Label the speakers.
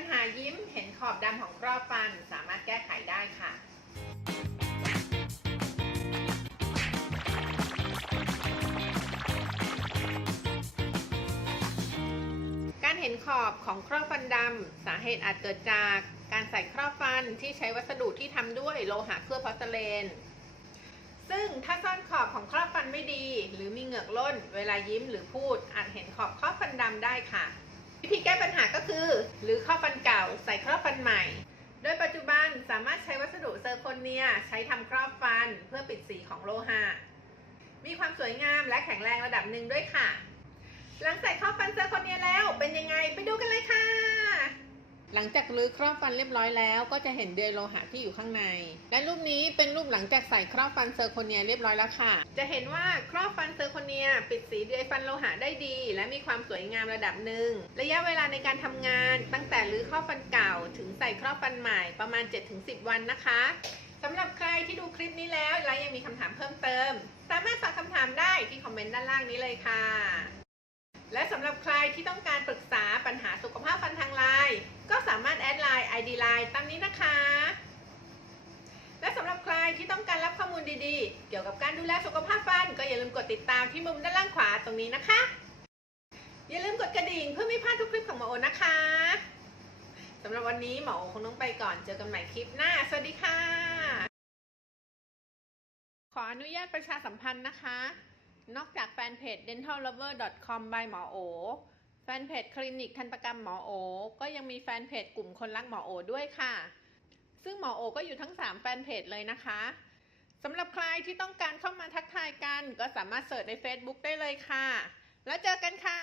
Speaker 1: ปัญหายิ้มเห็นขอบดำของครอบฟันสามารถแก้ไขได้ค่ะ การเห็นขอบของครอบฟันดำสาเหตุอาจเกิดจากการใส่ครอบฟันที่ใช้วัสดุที่ทำด้วยโลหะเคลือบพอสเตเลน ซึ่งถ้าซ่อนขอบของครอบฟันไม่ดี หรือมีเหงือกล้น เวลายิ้มหรือพูดอาจเห็นขอบครอบฟันดำได้ค่ะ วิธีแก้ คือหรือครอบฟันเก่าใส่ครอบฟันใหม่ โดยปัจจุบันสามารถใช้วัสดุเซอร์โคนเนียใช้ทำครอบฟันเพื่อปิดสีของโลหะ มีความสวยงามและแข็งแรงระดับหนึ่งด้วยค่ะ หลังใส่ครอบฟันเซอร์โคนเนียแล้วเป็นยังไงไปดูกัน หลังจากรื้อครอบฟันเรียบร้อยแล้ว ก็จะเห็นเดือยโลหะที่อยู่ข้างใน และรูปนี้เป็นรูปหลังจากใส่ครอบฟันเซอร์โคนเนียเรียบร้อยแล้วค่ะ จะเห็นว่าครอบฟันเซอร์โคนเนียปิดสีเดือยฟันโลหะได้ดี และมีความสวยงามระดับหนึ่ง ระยะเวลาในการทำงาน ตั้งแต่รื้อครอบฟันเก่า ถึงใส่ครอบฟันใหม่ประมาณ 7-10 วันนะคะสำหรับใครที่ดูคลิปนี้แล้วและยังมีคำถามเพิ่มเติม สามารถฝากคำถามได้ที่คอมเมนต์ด้านล่างนี้เลยค่ะ และสำหรับใครที่ต้องการปรึกษาามนี้นะคะ และสำหรับใครที่ต้องการรับข้อมูลดีๆ เกี่ยวกับการดูแลสุขภาพฟัน ก็อย่าลืมกดติดตามที่มุมด้านล่างขวาตรงนี้นะคะ อย่าลืมกดกระดิ่งเพื่อไม่พลาดทุกคลิปของหมอโอนะคะสำหรับวันนี้หมอโอคงต้องไปก่อนเจอกันใหม่คลิปหน้า สวัสดีค่ะ ขออนุญาตประชาสัมพันธ์นะคะ นอกจากแฟนเพจ dentallover.com by หมอโอ แฟนเพจคลินิกทันตกรรมหมอโอ ก็ยังมีแฟนเพจกลุ่มคนรักหมอโอด้วยค่ะ ซึ่งหมอโอก็อยู่ทั้ง 3 แฟนเพจเลยนะคะสำหรับใครที่ต้องการเข้ามาทักทายกัน ก็สามารถเสิร์ชใน Facebook ได้เลยค่ะ แล้วเจอกันค่ะ